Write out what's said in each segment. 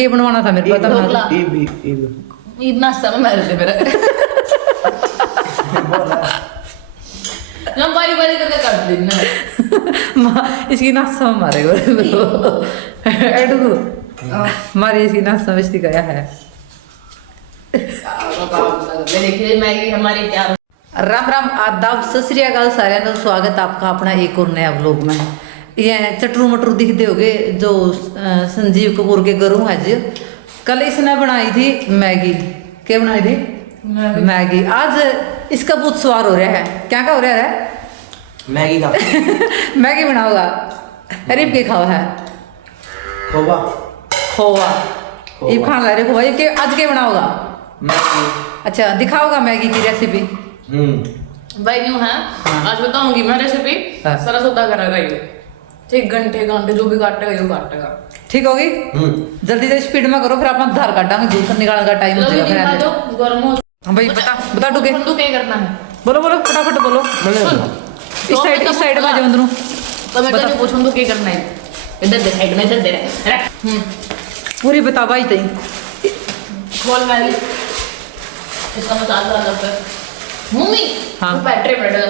ये बनवाना था मेरे को ढोकला। इतना समय मेरे से मेरा हम बारी बारी करके कर देना इसकी नासा मारेगा मारी इसकी नासा बेस्ती गया है। देखिए मैगी हमारी तैयार। राम राम आदाब सत श्री अकाल साਰਿਆਂ ਨੂੰ स्वागत आपका अपना एक और नया व्लॉग में। ये चटरू मटरू दिखते होगे जो संजीव कपूर के घरों है जी। कल इसने बनाई थी मैगी। क्या बनाई थी? मैगी। आज इसका बहुत स्वार हो रहा है। क्या का हो रहा है? मैगी का मैगी बनाओगा। रिब के खाओ है खोवा खोवा। ये खान ला रहे खोवा। ये आज के बनाओगा? मैगी। अच्छा दिखाओगा मैगी की रेसिपी। भाई न्यू है। आज बताऊंगी मैं रेसिपी। हाँ। सारा सौदा करा गई ठीक घंटे घंटे जो भी काटेगा यो काटेगा। ठीक होगी। जल्दी से स्पीड में करो फिर अपना धार काटांगे जूस निकालने का टाइम हो जल्दी जाएगा दिखा फिर। दो गरम हो। हाँ भाई बता डूगे ठंडू क्या करना है? बोलो बोलो फटाफट बोलो। सुन इस साइड में जो अंदरों तो मैं तेरे पूछूं तो क्या करना है? इधर दे साइड में इधर दे रहे पूरी बता भाई तई। खोल मैगी इसका मसाला डाल कर मम्मी हाँ। वो बैटरी में डाल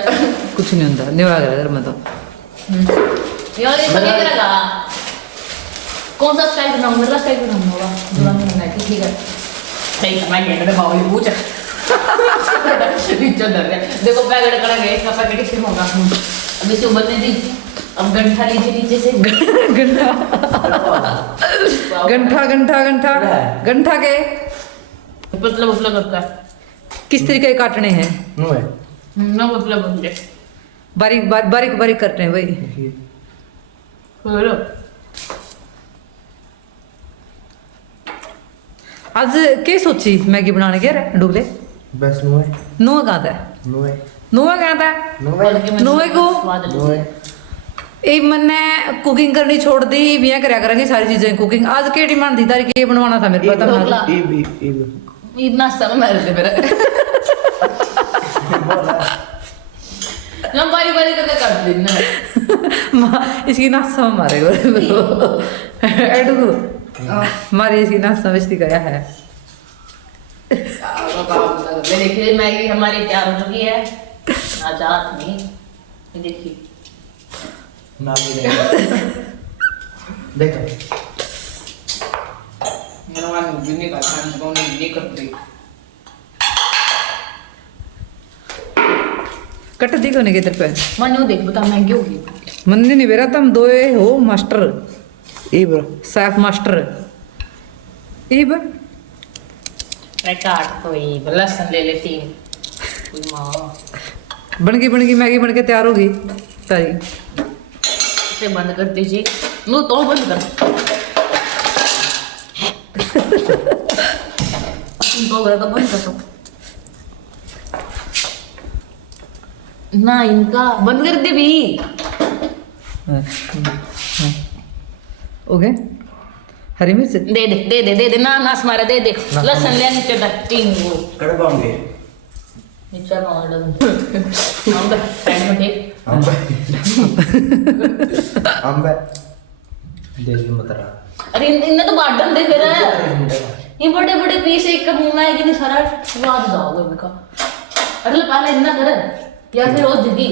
कुछ नहीं होता नहीं होगा इधर में तो। यार ये क्या करेगा? कौन सा स्टाइल बनाऊं? मेरा स्टाइल बनाऊं होगा दूसरा नहीं बनाया ठीक है सही है। मैं कहने बाबू ये पूछ नीचे दर देखो पैकेट करेंगे इसका पैकेट किस होगा अभी से उबलने दी। अब गंठा लीजिए नीचे से गंठा गंठा गंठा गंठा गंठा के पतला पतला करता है किस तरीके के काटने हैं? ना पतला बनते बारीक बारीक बारीक काटने हैं भाई। बोलो आज क्या सोची मैगी बनाने के रे डुबले? बस नुए नुआ कहाँ था? नुए नुआ कहाँ था? नुए को नुए ए मैंने कुकिंग करनी छोड़ दी बिया करया करेंगे सारी चीजें कुकिंग। आज के डिमांड थी तारी के बनवाना था मेरे को ढोकला। ई इतना समय मेरे से मेरा हम बारी बारी करके कर देना इसकी नासा मारेगा मारी इसकी नासा बेस्ती गया है। देखिए मैगी हमारी तैयार हो चुकी है। आजाद नहीं ये देखिए ना भी देखो मेरा मन जीने का खाना कौन ये करते कट दी कोने के तेरे पे मन यूं देख बता मैगी होगी मंदी नहीं बेरा तुम दो हो मास्टर ई ब्रो शेफ मास्टर इब मैं काट कोई लहसुन ले लेती हूँ कोई माँ बन गई मैगी बन के तैयार होगी तारी। इसे बंद कर दीजिए नो तो बंद कर तो गया तो बंद कर दो ना इनका बंद कर दे भी हो गए हरी मिर्च दे दे दे दे दे दे ना नास मारा दे दे लहसुन ले नीचे तक तीन वो कड़बांगे नीचे मार दो हम तो साइड में ठीक अंबे देखिए मत रहा। अरे इनने तो बांट दे फिर ये बड़े बड़े पीस एक का मुंह में कि सारा स्वाद जाओगे इनका। अरे पहले इतना कर या फिर वो जगी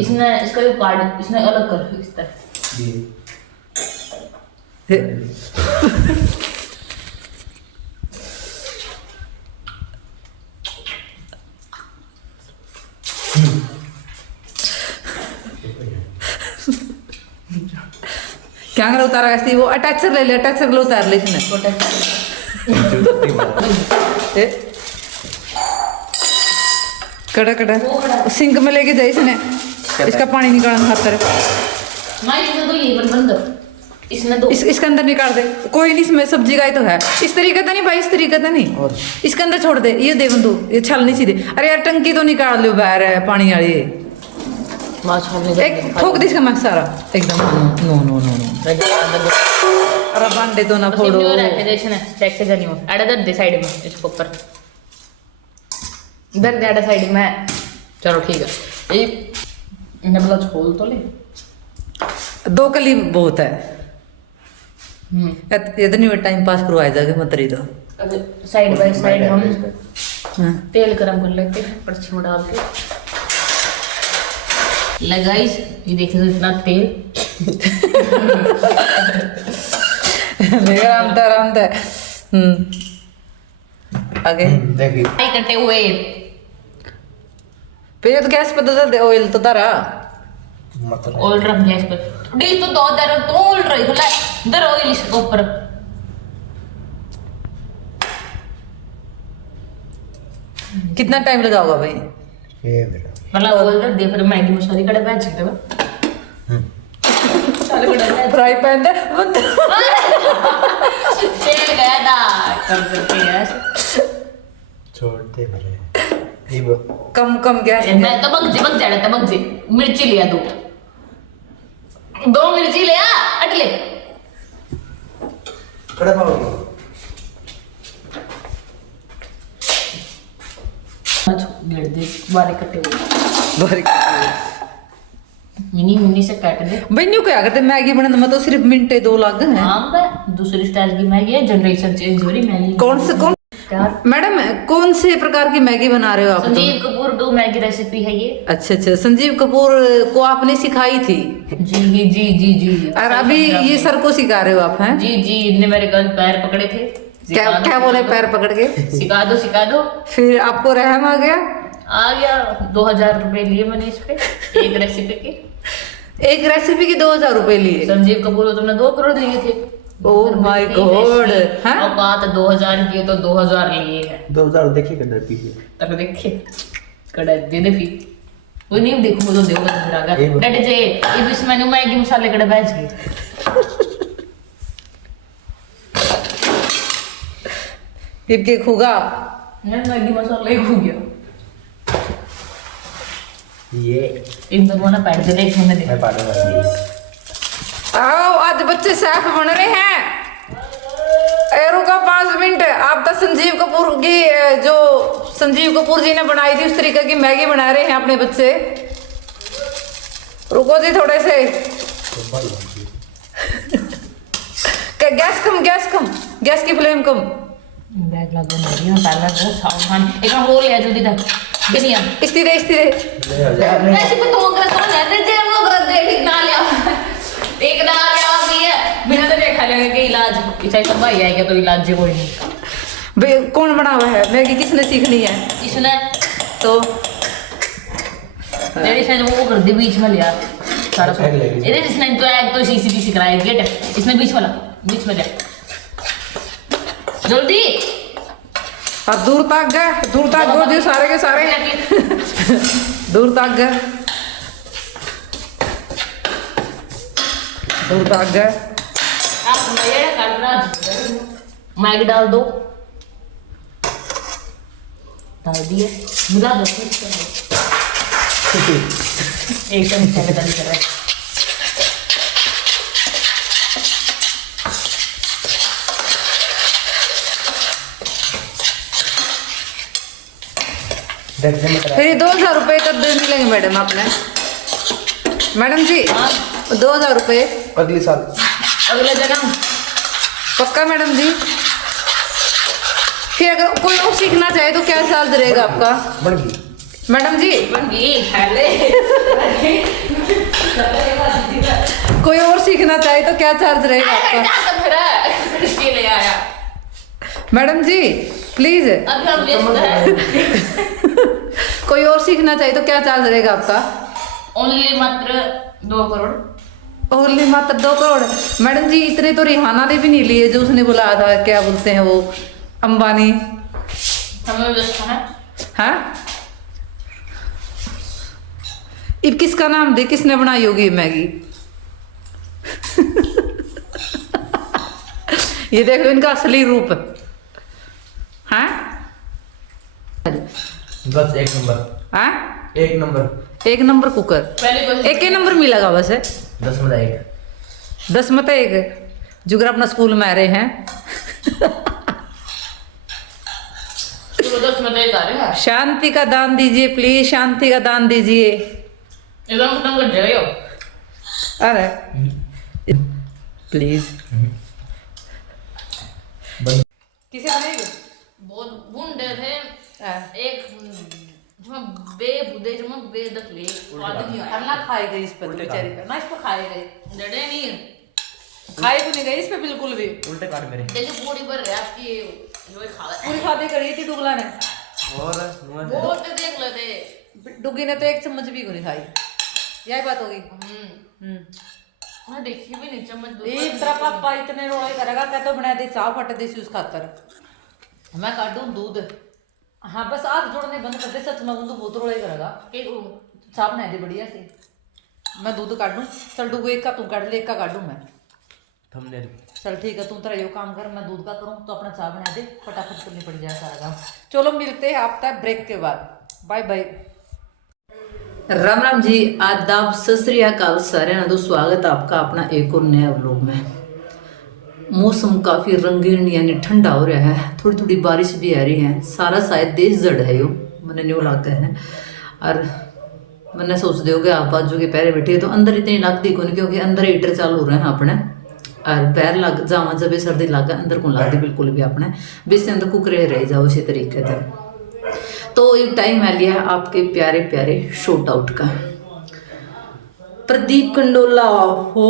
इसने इसका जो कार्ड इसने अलग कर इस तरह क्या कर उतारा ऐसी वो अटैचर ले ले अटैचर लो उतार ले इसने छोटा ए, कड़ा सिंक में लेके जाए इसने इसका पानी निकालना खातर ना इसने तो ये बंद कर इसने तो इसके अंदर निकाल दे कोई नहीं इसमें सब्जी का ही तो है। इस तरीके का नहीं भाई इस तरीके का नहीं और इसके अंदर छोड़ दे ये दे बंदू ये छल नहीं सीधे। अरे यार टंकी तो निकाल लो बाहर है पानी वाली मां छोड़ने एक ठोक दी इसका मैं सारा एकदम नो नो नो नो अरे बांडे तो ना फोड़ो चेक से जानी एड़ा दर दे साइड में इसको ऊपर इधर दे एड़ा साइड में। चलो ठीक है ये इन्हें बोला छोल तो ले 2 कली बहुत है इतनी टाइम पास करवाया जाएगा मतरी तो। साइड बाय साइड हम हाँ। तेल गरम कर लेते हैं कड़छी में डाल के। गाइस ये देखिए तो इतना तेल आराम था। आगे देखिए फ्राई कटे हुए फिर तो गैस पे तो दे ऑयल तो तारा मतलब ऑयल रख गैस पे डिश तो दो दर तो ऑयल रख ले दर ऑयल इसके ऊपर। कितना टाइम लगाओगा भाई? ये बेटा मतलब ऑयल रख दे फिर मैगी मसाले कड़े बैठ सकते हो। साले कड़े बैठ फ्राई पैन दे तेल गया था कर करके गैस छोड़ते भले ये वो कम गैस मैं तो बग जाड़ा था बग जे मिर्ची लिया दो मिर्ची लिया अटले कड़ा पाओगे घेर दे बारीक कटे हुए बारीक मिनी से काट दे। भाई न्यू क्या करते मैगी बनाने में तो सिर्फ मिनटे 2 लग हैं। हाँ बे दूसरी स्टाइल की मैगी है जनरेशन चेंज हो रही मैगी कौन क्या मैडम कौन से प्रकार की मैगी बना रहे हो आप? तो संजीव कपूर 2 मैगी रेसिपी है ये। अच्छा संजीव कपूर को आपने सिखाई थी जी और अभी ये सर को सिखा रहे हो आप हैं? जी इनने मेरे कल पैर पकड़े थे क्या बोले पैर पकड़ के? सिखा दो फिर आपको रहम आ गया? 2000 रुपए लिए मैंने इस पे एक रेसिपी के। एक रेसिपी के 2000 रुपए लिए? संजीव कपूर को तुमने 2 करोड़ दिए थे। Oh my God. औकात 2000 की तो 2000 लिए है 2000 देखिए किधर पीछे तक देखिए कड़ा दे दे फिर वो नहीं देखूंगा तो देखो फिर आगा डट जे ये इस मेनू मैगी मसाले कड़ा बैच गए इनके खुगा मैगी मसाला ही खो गया। ये इन दोनों ना पैर दे देख मैंने देखा मैं पाने वाली आओ आज बच्चे शेफ बन रहे हैं। एरो का 5 मिनट आप तो संजीव कपूर की जो संजीव कपूर जी ने बनाई थी उस तरीके की मैगी बना रहे हैं अपने बच्चे। रुको जी थोड़े से गैस की फ्लेम कम। बैग लगा नहीं है पहले वो सावधान एक हम रोल लिया जल्दी तक दुनिया इस्तीरे रेसिपी तो कर तो ले दे वो कर दे ठीक ना लिया एक ना लिया भी है बिना तो देखा लेंगे कि इलाज चाहे सब भाई आएगा तो इलाज कोई नहीं। भाई कौन बना हुआ है मैगी? किसने सीखनी है? इसने तो मेरे शायद वो कर दे बीच में लिया सारा फेंक लेगी। इधर इसने तो एक तो सीसी कराया गेट इसने बीच में लिया जल्दी अब दूर तक गो जी सारे के सारे दूर तक गए आप ये करना मैगी डाल दो डाल दिए मिला दो एक चम्मच कर रहा है फिर 2000 रुपए कब दे मिलेंगे मैडम आपने? मैडम जी 2000 रुपए अगले साल अगले जन्म पक्का मैडम जी? फिर अगर कोई और सीखना चाहे तो क्या चार्ज रहेगा आपका? बन गई मैडम जी बन गई खाले कोई और सीखना चाहे तो क्या चार्ज रहेगा आपका? इसके ले आया मैडम जी प्लीज अभी हम व्यस्त हैं कोई और सीखना चाहिए तो क्या चार्ज रहेगा आपका? ओनली मात्र 2 करोड़ ओनली मात्र 2 करोड़? मैडम जी इतने तो रिहाना ने भी नहीं लिए जो उसने बुलाया था क्या बोलते हैं वो अंबानी। हमें व्यस्त है हाँ अब किसका नाम दे किसने बनाई होगी मैगी? ये देखो इनका असली रूप। हाँ बस एक नंबर हाँ एक नंबर 1 नंबर कुकर पहले कोई एक ही नंबर मिलेगा बस है 10 में 1 10 मत 1 जुगर अपना स्कूल में आ रहे हैं। 10 में तो एक आ रहे हैं शांति का दान दीजिए प्लीज शांति का दान दीजिए। एकदम खत्म कर जाएगा अरे प्लीज किसे बनाएगी? बहुत बुंडे थे हाँ। एक बेबुदे जो बेदक ले स्वाद नहीं आया अल्लाह खाए गई इस पर तो बेचारी पे ना, इसको खाए गए, जड़े नहीं खाए को नहीं गई इस पे बिल्कुल भी। उल्टे काट मेरे देखिए पूरी भर रहा आपकी जो खा पूरी खाते करी थी डुगला ने, और बहुत देख लेते डुगी ने तो एक चम्मच भी को नहीं खाई, यही बात होगी। मैं देखी भी नहीं चम्मच दो ये तेरा पापा इतने रोड़ा करेगा, क्या तो बना दे चाव फट देसी उस खातर मैं काटूं दूध। हाँ बस हाथ जोड़ने बंद कर दे, सच में तो बहुत रोड़ा करेगा। के करूं चाव बना दे बढ़िया से, मैं दूध काट दूं। चल डुगू एक का तू काट ले, एक का काटूं मैं। थंबनेल चल ठीक है, तुम तेरा यो काम कर, मैं दूध का करूं तो अपना चाय बना दे, फटाफट करनी पड़ जाए सारा काम। चलो मिलते हैं आपका ब्रेक के बाद, बाय बाय। राम राम जी, आदाब, सत श्री अकाल सारे ना, तो स्वागत आपका अपना एक और नया व्लॉग में। मौसम काफ़ी रंगीन यानी ठंडा हो रहा है, थोड़ी थोड़ी बारिश भी आ रही है, सारा शायद देश जड़ है यो मैंने न्यू लगता है। और मैंने सोच दो कि आप बाजू के पैरे बैठे तो अंदर इतनी लगती कौन, क्योंकि अंदर हीटर चालू हो रहे हैं अपने, और पैर लग जावा जब भी सर्दी लग अंदर को लगती बिल्कुल भी अपने बेस अंदर कुकरे रह जाओ इसी तरीके से। तो एक टाइम आ लिया आपके प्यारे प्यारे शॉट आउट का। प्रदीप कंडोला हो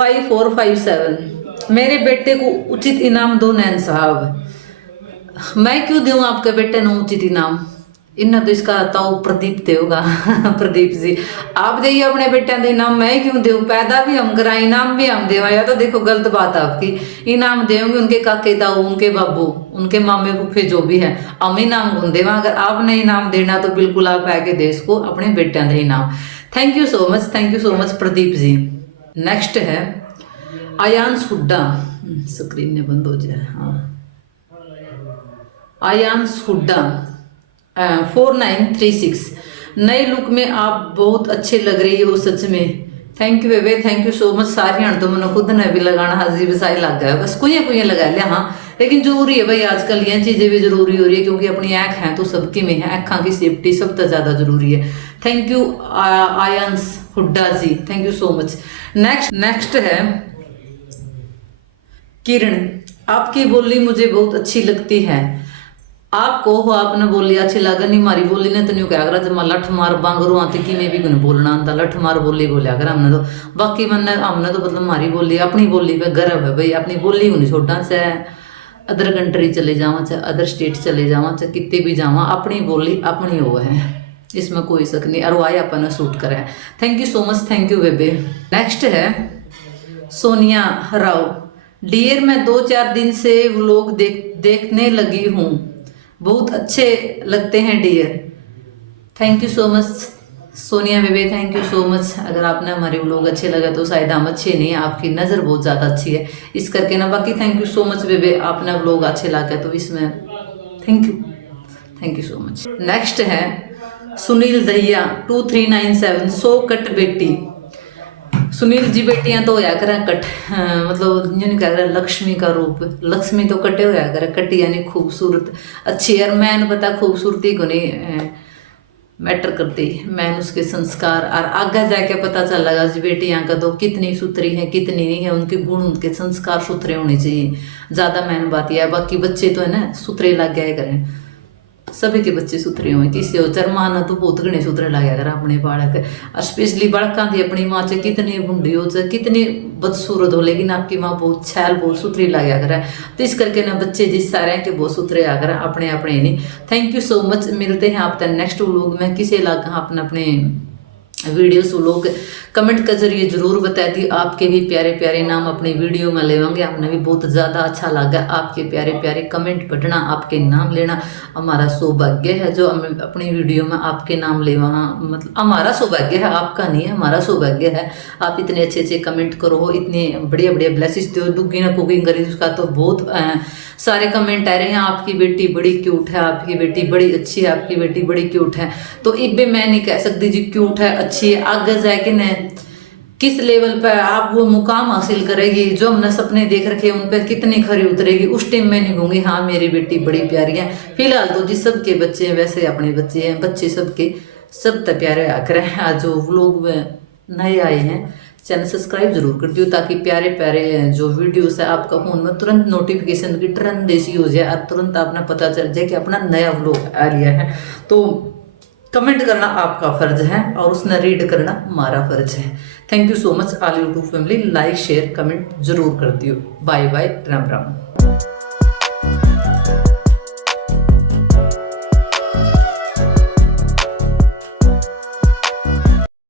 5457, मेरे बेटे को उचित इनाम दो नैन साहब। मैं क्यों दूं आपके बेटे ने उचित इनाम, इन्हें तो इसका ताऊ प्रदीप दे होगा प्रदीप जी आप दे अपने बेटे के इनाम, मैं क्यों दूं? पैदा भी हम करा, इनाम भी हम देवा, या तो देखो गलत बात है आपकी। इनाम देंगे उनके काके ताऊ, उनके बाबू, उनके मामे फूफे जो भी है, हम इनाम गुन देवा। अगर आपने इनाम देना तो बिल्कुल आप आके देश को अपने बेटियां दे इनाम। Thank you so much, thank you so much Pradeep ji. Next है आयांश हुड्डा, स्क्रीन ने बंद हो जाए। हाँ, आयांश हुड्डा 4936, नए लुक में आप बहुत अच्छे लग रही हो सच में। थैंक यू बेबे, थैंक यू सो मच। सारी हण तो मैंने खुद ने भी लगाना हाजी बसाई लग गया, बस कोई लगा लिया। हाँ लेकिन जरूरी है भाई, आजकल ये चीज़ें भी जरूरी हो रही है, क्योंकि अपनी आँख है तो सबकी में है, आँखों की सेफ्टी सबसे ज़्यादा जरूरी है। Thank you Aayansh Hooda ji, thank you so much. Next है किरण, आपकी बोली मुझे बहुत अच्छी लगती है। आपको हो आपने बोली अच्छी लगा नहीं, मारी बोली ने तो नहीं क्या करा, जब मैं लठ मार बांगरू आती कि मैं भी गुन बोलना आता, लठ मार बोली बोलिया कर हमने तो। बाकी हमने तो मतलब मारी बोली, अपनी बोली पे गर्व है भाई, अपनी बोली को नहीं छोड़ना। चाहे अदर कंट्री चले जावा, चाहे अदर स्टेट चले जावा, चाहे कितने भी जावा, अपनी बोली अपनी वो है, इसमें कोई शक नहीं। और वाई अपन सूट करा है। Thank you so much, thank you बेबे। नेक्स्ट है सोनिया राव, डियर मैं 2-4 दिन से व्लॉग देखने लगी हूँ, बहुत अच्छे लगते हैं dear. Thank you so much Sonia बेबे, थैंक यू सो मच। अगर आपने हमारे व्लॉग अच्छे लगे तो शायद हम अच्छे नहीं, आपकी नज़र बहुत ज़्यादा अच्छी है इस करके ना। बाकी थैंक यू सो मच बेबे, आपने व्लॉग अच्छे लगे तो इसमें thank you so much. Next है सुनील दहिया 2397, 100 कट बेटी। सुनील जी बेटियां तो होया करें कट, मतलब यूँ नहीं कह रहे लक्ष्मी का रूप, लक्ष्मी तो कटे होया करें, कट यानी खूबसूरत अच्छी। यार मैंने पता खूबसूरती को नहीं मैटर करती, मैंने उसके संस्कार और आगे जाके पता चल लगा जी बेटियां का तो कितनी सुथरी है कितनी नहीं है, उनके गुण उनके संस्कार सुथरे होने चाहिए, ज़्यादा मैंने बात यह है। बाकी बच्चे तो है ना सुथरे लग गए करें, सभी के बच्चे सुथरे हुए, किसी हो चरमाना तो बहुत घने सुथरे लगे कर अपने बालक, स्पेशली बालकों की अपनी माँ से कितनी बुढ़ी हो चाहे कितनी बदसूरत हो, लेकिन आपकी माँ बहुत छैल बहुत सुथरी लगे कर। तो इस करके ना बच्चे जिस सारे के बहुत सुथरे आकर अपने अपने नहीं। थैंक यू सो मच, मिलते हैं आप नेक्स्ट व्लॉग में। किसे लगा अपने अपने वीडियोस लोग कमेंट के जरिए जरूर बता दी, आपके भी प्यारे प्यारे नाम अपने वीडियो में लेवांगे। हमने भी बहुत ज़्यादा अच्छा लगा आपके प्यारे प्यारे कमेंट पढ़ना, आपके नाम लेना हमारा सौभाग्य है, जो हम अपनी वीडियो में आपके नाम लेवा, मतलब हमारा सौभाग्य है, आपका नहीं है, हमारा सौभाग्य है। आप इतने अच्छे अच्छे कमेंट करो, इतने बढ़िया बढ़िया ब्लेसिस दो, दुग्गी ना कुकिंग करी उसका तो बहुत सारे कमेंट आ रहे हैं, आपकी बेटी बड़ी क्यूट है, आपकी बेटी बड़ी अच्छी है, आपकी बेटी बड़ी क्यूट है। तो इबे मैं नहीं कह सकती जी क्यूट है अच्छी है, आगे जाके न किस लेवल पर आप वो मुकाम हासिल करेगी जो हमने सपने देख रखे उन पर कितनी खरी उतरेगी, उस टाइम मैं नहीं कहूँगी हाँ मेरी बेटी बड़ी प्यारी है। फिलहाल तो जी सबके बच्चे हैं, वैसे अपने बच्चे हैं, बच्चे सबके सब तो प्यारे आकर हैं। आज जो व्लॉग में नए आए हैं चैनल सब्सक्राइब जरूर कर दियो, ताकि प्यारे प्यारे जो वीडियोस है आपका फोन में तुरंत नोटिफिकेशन की टर्न जैसी हो जाए और तुरंत आपने पता चल जाए कि अपना नया व्लॉग आ लिया है। तो कमेंट करना आपका फर्ज है और उसने रीड करना हमारा फर्ज है। Thank you so much all YouTube family, like share comment जरूर कर दियो। Bye bye, Ram Ram.